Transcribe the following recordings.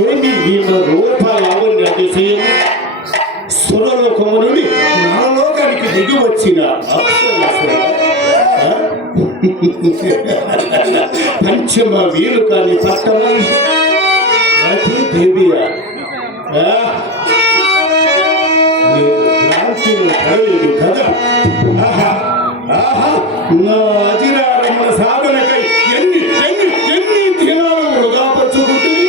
ఏమి ఈమె రూపాలవన్నీ అతిశయం సురలోకము నుండి నాలోకానికి దిగి వచ్చిన పంచమ వీలు కాని పట్టమనిషి రతి దేవియా పడలేదు కదా. నా అజిరారమ్మ సాధనకై ఎన్ని ఎన్ని ఎన్ని దినాలు వృధా పరుచుకుంటుంది.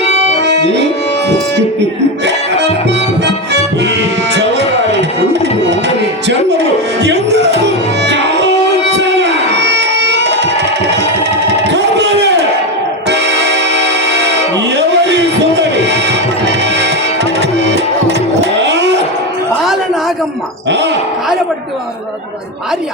ఈ చవరాయి జన్మము ఎందుకు ఎవరి సుందరి నాగమ్మ కార్యపట్టి వారు భార్య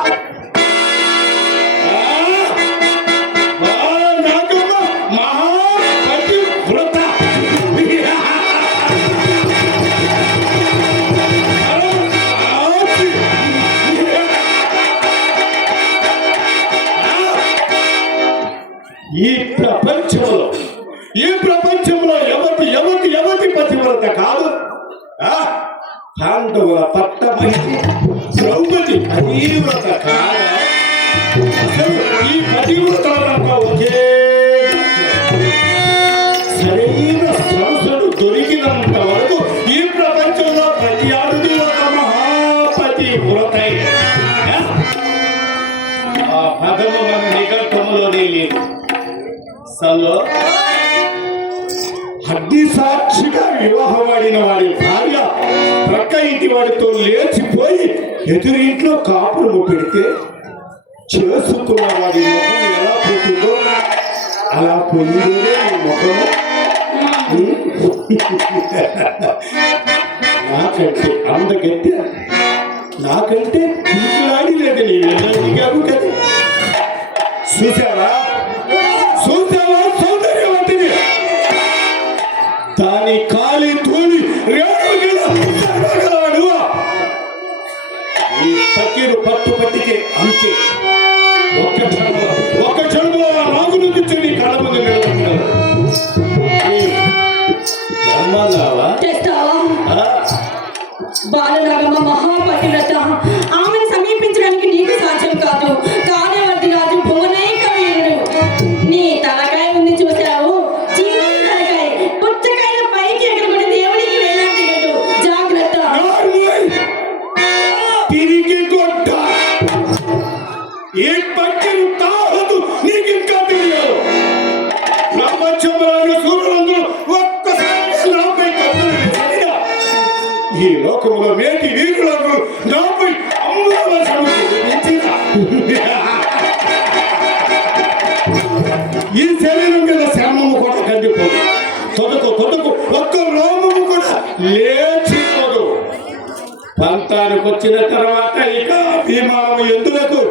ఈ ప్రపంచంలో ఎవరి ఎవరి ఎవరి పతివ్రత కాదు. పాండవుల పట్టమహిషి ద్రౌపది పతివ్రత కాదా? ఈ పతివ్రతలంతా ఒకే సరైన సరస్సులు దొరికినంత వరకు ఈ ప్రపంచంలో ప్రతి ఆడది ఒక మహాపతివ్రత. ఆ పదము మన నిఘంటువులోనే లేదు. అగ్ని సాక్షిగా వివాహమాడిన వాడి భార్య ప్రక్క ఇంటి వాడితో లేచిపోయి ఎదురింట్లో కాపులు పెడితే చేసుకున్న వాడి ముఖం ఎలా పోతుందో అలా పోయిందే ముఖము. నాకంటే అందగట్టే నాకంటే పిచ్చిలాడి లేదు. దిగావు కదా, చూసావా సౌందర్యవంతిని దాని కాలి తోలి రేణుగలవాడు. ఈ పకీరు పట్టు పట్టికే అంతే. ఒక్క జన్మలో ఆ నాగును తెచ్చి కళ్ళ ముందు నిలబడుతున్నారు. బాలనాగమ్మ మహాపతివ్రత, ఆమెను సమీపించడానికి నీకు సాధ్యం కాదు. కార్యవర్తి రాజు భువనైక వీరుడు. నీ తలకాయ ఉంది చూసావు, చీకటి తలకాయ పుచ్చకాయల పైకి ఎగరబడి దేవుడికి వేలాడదు. జాగ్రత్త. తిరిగి కొట్ట ఈ పక్కను తాహదు నీకు ఇంకా తెలియదు. ప్రపంచంలోని సూర్యులందరూ ఒక్కసారి నాపై కత్తులు వేసినా ఈ లోకంలో మేటి వీరులందరూ నాపై ఈ శరీరం మీద శ్రమము కూడా కందిపోదు. తొదకు ఒక్క రోమము కూడా లేచిపోదు. పంతానికి వచ్చిన తర్వాత ఇక భీమాము ఎందులకు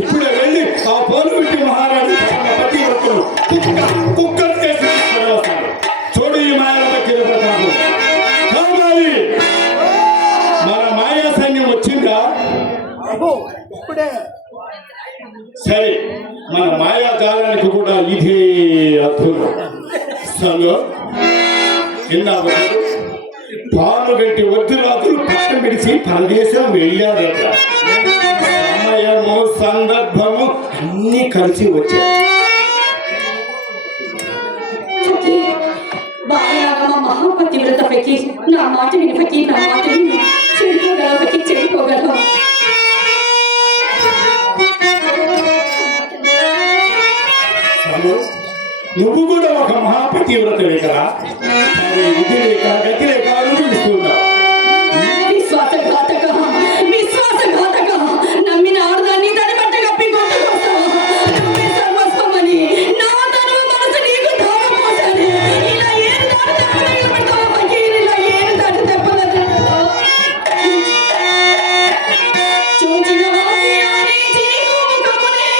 ఇప్పుడే వెళ్ళి ఆ పోలువిటి మహారాజు పతివ్రతలు కుక్కలు చేసి వస్తాడు. చూడు ఈ మాయల పతివ్రతలు కావాలి. మన మాయా సైన్యం వచ్చిందా? సరే, మన మాయాజాలానికి కూడా ఇదే అద్భుతం. పానుగంటి వద్దురాజులు పట్టం విడిచి పరదేశం వెళ్ళారట. సమయము సందర్భము అన్ని కలిసి వచ్చాయి. మహాపతివ్రత పైకి నా మాట వినపకి నా మాట విని చెడిపోగలపకి చెడిపోగలవు. నువ్వు కూడా ఒక మహాపతివ్రతవే కదా. ఇది లేక గతి లేక అనుభవిస్తున్నావు. విశ్వాసఘాతక నమ్మిన ఆడదాన్ని తన బట్ట కప్పి కొట్టుకొస్తావు. సర్వస్వమని నా తను మనసు నీకు దారం పోసాను. ఇలా ఏడు దాటి పెడతావు ఫకీర్, ఇలా ఏడు దాటి తెప్పలేదు. చూచిన వాసియాని చీకు ముఖమునే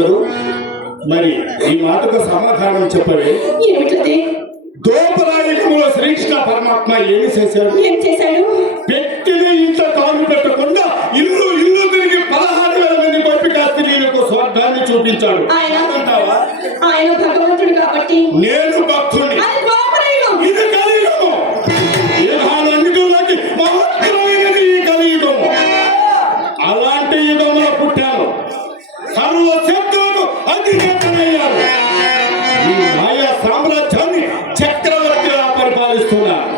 కదరు. మరి ఈ మాటకు సమాధానం చెప్పవే. ఏమిటది? దోపరాయుగంలో శ్రీకృష్ణ పరమాత్మ ఏమి చేశాడు? ఏం చేశాడు? పెట్టిన ఇంత కాలు పెట్టకుండా ఇల్లు ఇల్లు తిరిగి 16,000 మంది గొప్పిక స్త్రీలకు స్వర్గాన్ని చూపించాడు. అంటావా? ఆయన భగవంతుడు కాబట్టి నేను భక్తుడిని. అది ద్వాపరయుగం. ఇది కలియుగము. యుగాలన్నిటిలోకి మహత్తరమైనది ఈ కలియుగము. అలాంటి యుగంలో పుట్టాను. సర్వ శబ్దాలకు అధినేతనయ్యాను. ఈ మాయా సామ్రాజ్యాన్ని చక్రవర్తిగా పరిపాలిస్తున్నాను.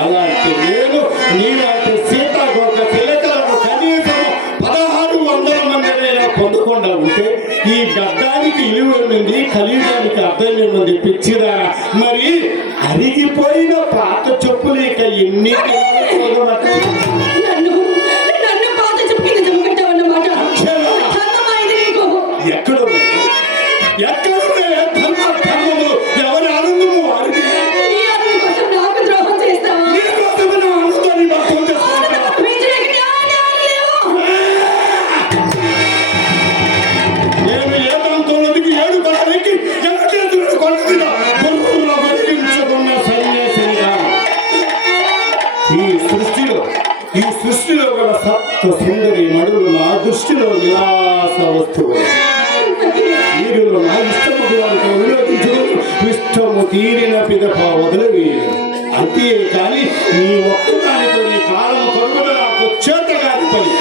అలాంటి నేను నీలాంటి సీతాకోక చిలకలను కనీసం 1600 మందినైనా పొందకుండా ఉంటే ఈ గడ్డానికి ఇలువేమింది, కలియుగానికి అర్థమేముంది పిచ్చిదా? మరి అరిగిపోయిన పాత చెప్పులు ఇక ఎన్ని నన్ను నన్ను పాత చెప్పుకింద జమకట్టావన్నమాట. ఎక్కడున్నాయి ధర్మము? ఎవరి ఆనందము వారిది. నీ ఆనందం కోసం నాకు ద్రోహం చేస్తావా? నీకోసమే నా ఆనందాన్ని భక్తం చేసుకుంటా. వీటికి న్యాయాలు లేవు. నేను ఏదాంతోలదికి 7 తలాలకి జగదేశుడు కొనదిన బుర్రుల వెలిగించుకున్న సన్యాసినిగా ఈ సృష్టిలో గల సప్త సుందరి మడులు నా దృష్టిలో విలాస వస్తువులు. వీరిలో నా ఇష్టము వారికి వినియోగించుకుని ఇష్టము తీరిన పిదప వదిలివేయను. అంతే కానీ నీ ఒక్కదానితో నీ కాలం కొనుగోలు నాకు చేతగాని పని.